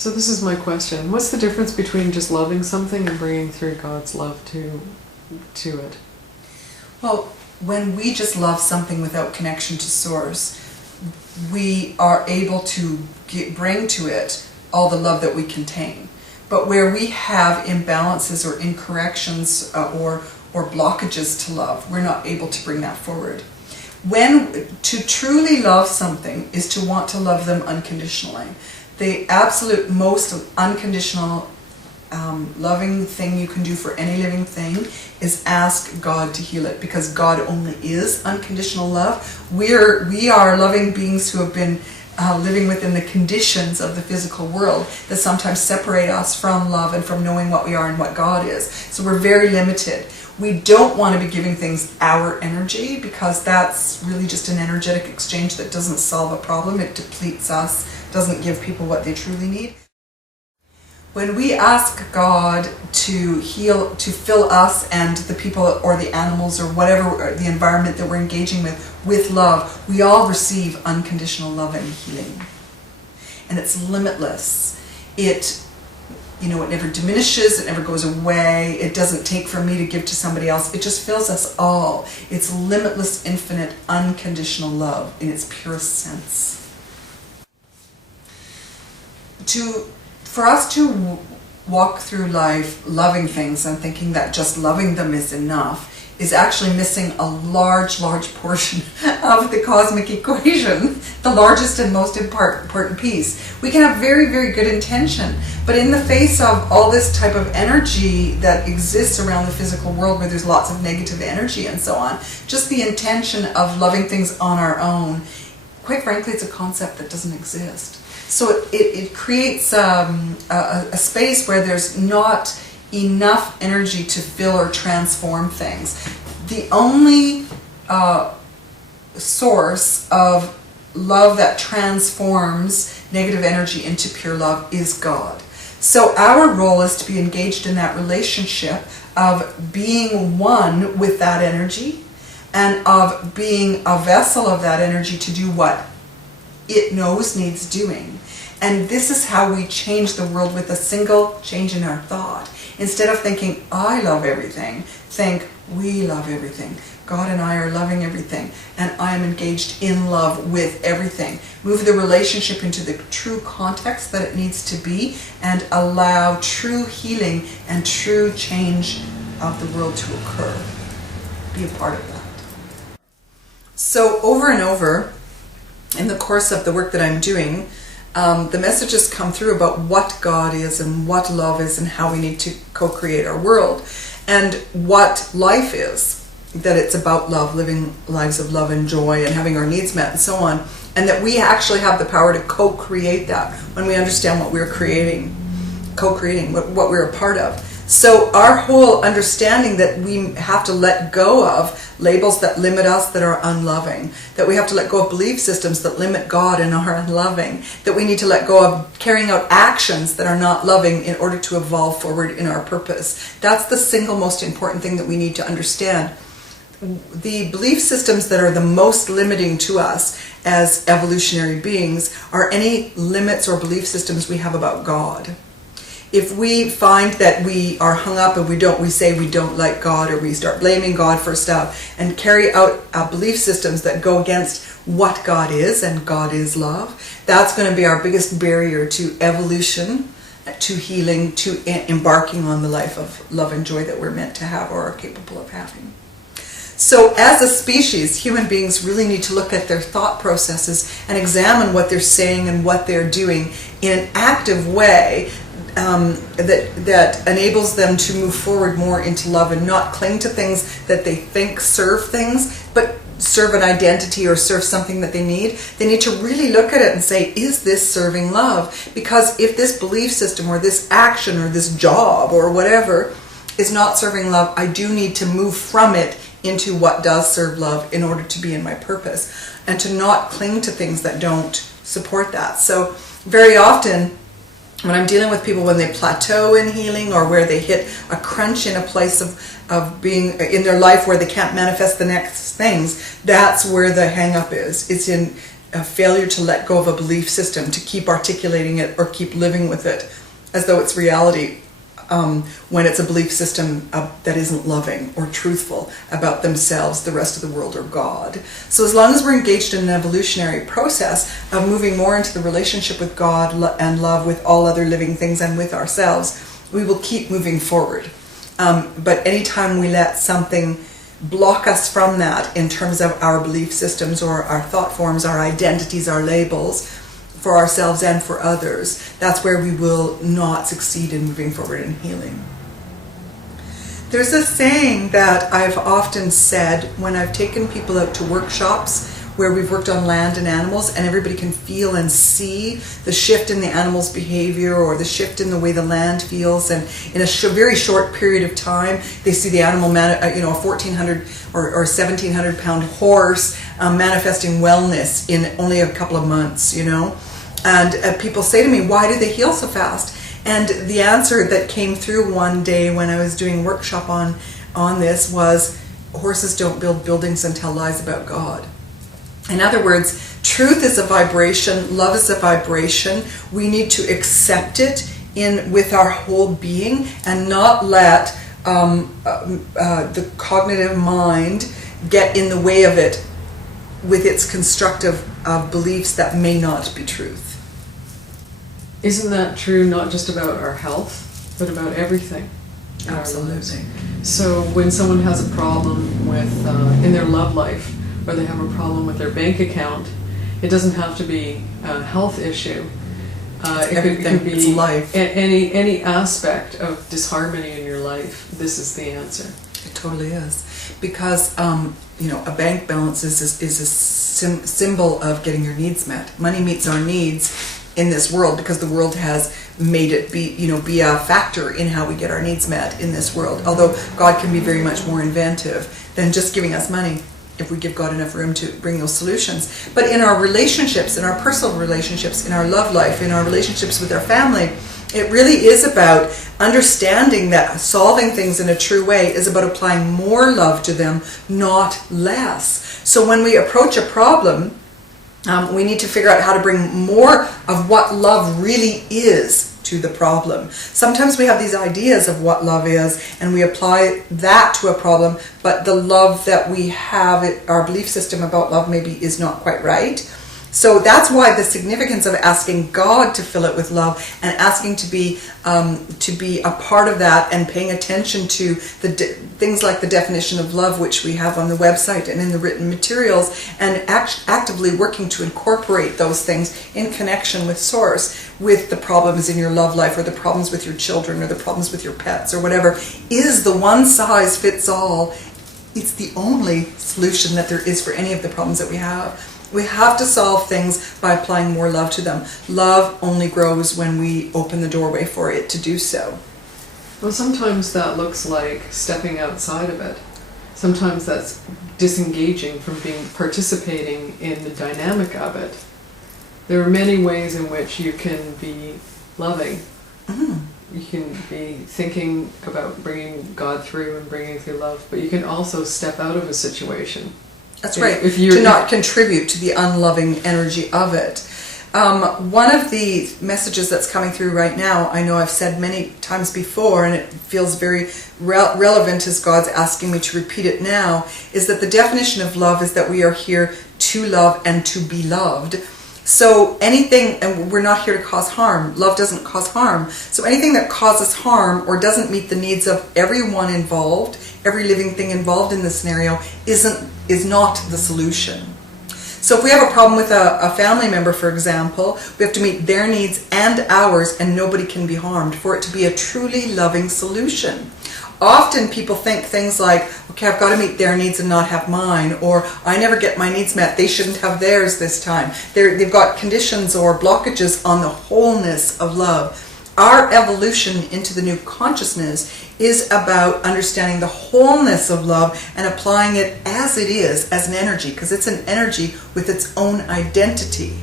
So this is my question. What's the difference between just loving something and bringing through God's love to it? Well, when we just love something without connection to source, we are able to bring to it all the love that we contain. But where we have imbalances or incorrections or blockages to love, we're not able to bring that forward. To truly love something is to want to love them unconditionally. The absolute most unconditional loving thing you can do for any living thing is ask God to heal it, because God only is unconditional love. We are loving beings who have been living within the conditions of the physical world that sometimes separate us from love and from knowing what we are and what God is. So we're very limited. We don't want to be giving things our energy, because that's really just an energetic exchange that doesn't solve a problem. It depletes us, doesn't give people what they truly need. When we ask God to heal, to fill us and the people or the animals or whatever the environment that we're engaging with love, we all receive unconditional love and healing. And it's limitless. It never diminishes, it never goes away, it doesn't take from me to give to somebody else, it just fills us all. It's limitless, infinite, unconditional love in its purest sense. For us to walk through life loving things and thinking that just loving them is enough is actually missing a large portion of the cosmic equation, the largest and most important piece. We can have very, very good intention, but in the face of all this type of energy that exists around the physical world, where there's lots of negative energy and so on, just the intention of loving things on our own, quite frankly, it's a concept that doesn't exist. So it creates a space where there's not enough energy to fill or transform things. The only source of love that transforms negative energy into pure love is God. So our role is to be engaged in that relationship of being one with that energy and of being a vessel of that energy to do what it knows needs doing. And this is how we change the world, with a single change in our thought. Instead of thinking, I love everything, think, we love everything. God and I are loving everything, and I am engaged in love with everything. Move the relationship into the true context that it needs to be, and allow true healing and true change of the world to occur. Be a part of that. So over and over, in the course of the work that I'm doing, the messages come through about what God is and what love is and how we need to co-create our world, and what life is, that it's about love, living lives of love and joy and having our needs met and so on, and that we actually have the power to co-create that when we understand what we're creating, co-creating, what we're a part of. So our whole understanding that we have to let go of labels that limit us, that are unloving, that we have to let go of belief systems that limit God and are unloving, that we need to let go of carrying out actions that are not loving in order to evolve forward in our purpose. That's the single most important thing that we need to understand. The belief systems that are the most limiting to us as evolutionary beings are any limits or belief systems we have about God. If we find that we are hung up and we say we don't like God, or we start blaming God for stuff and carry out belief systems that go against what God is, and God is love, that's going to be our biggest barrier to evolution, to healing, to embarking on the life of love and joy that we're meant to have or are capable of having. So as a species, human beings really need to look at their thought processes and examine what they're saying and what they're doing in an active way that enables them to move forward more into love, and not cling to things that they think serve things, but serve an identity or serve something that they need. They need to really look at it and say, is this serving love? Because if this belief system or this action or this job or whatever is not serving love, I do need to move from it into what does serve love in order to be in my purpose, and to not cling to things that don't support that. So very often when I'm dealing with people when they plateau in healing, or where they hit a crunch in a place of being in their life where they can't manifest the next things, that's where the hang up is. It's in a failure to let go of a belief system, to keep articulating it or keep living with it as though it's reality, when it's a belief system that isn't loving or truthful about themselves, the rest of the world, or God. So as long as we're engaged in an evolutionary process of moving more into the relationship with God and love with all other living things and with ourselves, we will keep moving forward. But anytime we let something block us from that in terms of our belief systems or our thought forms, our identities, our labels, for ourselves and for others, that's where we will not succeed in moving forward in healing. There's a saying that I've often said when I've taken people out to workshops where we've worked on land and animals, and everybody can feel and see the shift in the animal's behavior or the shift in the way the land feels, and in a very short period of time they see the animal, a 1,400 or 1,700 pound horse manifesting wellness in only a couple of months, And people say to me, why do they heal so fast? And the answer that came through one day when I was doing a workshop on this was, horses don't build buildings and tell lies about God. In other words, truth is a vibration, love is a vibration. We need to accept it with our whole being and not let the cognitive mind get in the way of it with its constructive beliefs that may not be truth. Isn't that true not just about our health, but about everything? Absolutely. So when someone has a problem with in their love life, or they have a problem with their bank account, it doesn't have to be a health issue. It could be it's life. Any aspect of disharmony in your life. This is the answer. It totally is, because a bank balance is a symbol of getting your needs met. Money meets our needs in this world because the world has made it be a factor in how we get our needs met in this world. Although God can be very much more inventive than just giving us money, if we give God enough room to bring those solutions. But in our relationships, in our personal relationships, in our love life, in our relationships with our family, it really is about understanding that solving things in a true way is about applying more love to them, not less. So when we approach a problem, we need to figure out how to bring more of what love really is to the problem. Sometimes we have these ideas of what love is and we apply that to a problem, but the love that we have, our belief system about love maybe is not quite right. So that's why the significance of asking God to fill it with love and asking to be a part of that, and paying attention to things like the definition of love, which we have on the website and in the written materials, and actively working to incorporate those things in connection with Source, with the problems in your love life, or the problems with your children, or the problems with your pets, or whatever, is the one size fits all. It's the only solution that there is for any of the problems that we have. We have to solve things by applying more love to them. Love only grows when we open the doorway for it to do so. Well, sometimes that looks like stepping outside of it. Sometimes that's disengaging from participating in the dynamic of it. There are many ways in which you can be loving. Mm-hmm. You can be thinking about bringing God through and bringing through love, but you can also step out of a situation. That's right, to not contribute to the unloving energy of it. One of the messages that's coming through right now, I know I've said many times before, and it feels very relevant as God's asking me to repeat it now, is that the definition of love is that we are here to love and to be loved. So anything, and we're not here to cause harm. Love doesn't cause harm. So anything that causes harm or doesn't meet the needs of everyone involved, every living thing involved in the scenario, is not the solution. So if we have a problem with a family member, for example, we have to meet their needs and ours, and nobody can be harmed for it to be a truly loving solution. Often people think things like, okay, I've got to meet their needs and not have mine, or I never get my needs met, they shouldn't have theirs this time. They've got conditions or blockages on the wholeness of love. Our evolution into the new consciousness is about understanding the wholeness of love and applying it as it is, as an energy, because it's an energy with its own identity.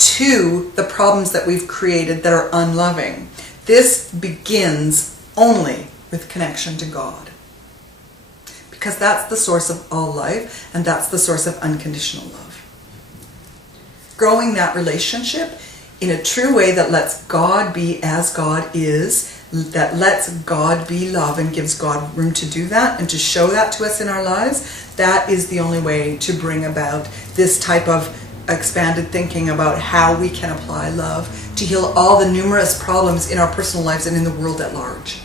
to the problems that we've created that are unloving. This begins only with connection to God. Because that's the source of all life, and that's the source of unconditional love. Growing that relationship in a true way that lets God be as God is, that lets God be love and gives God room to do that and to show that to us in our lives, that is the only way to bring about this type of expanded thinking about how we can apply love to heal all the numerous problems in our personal lives and in the world at large.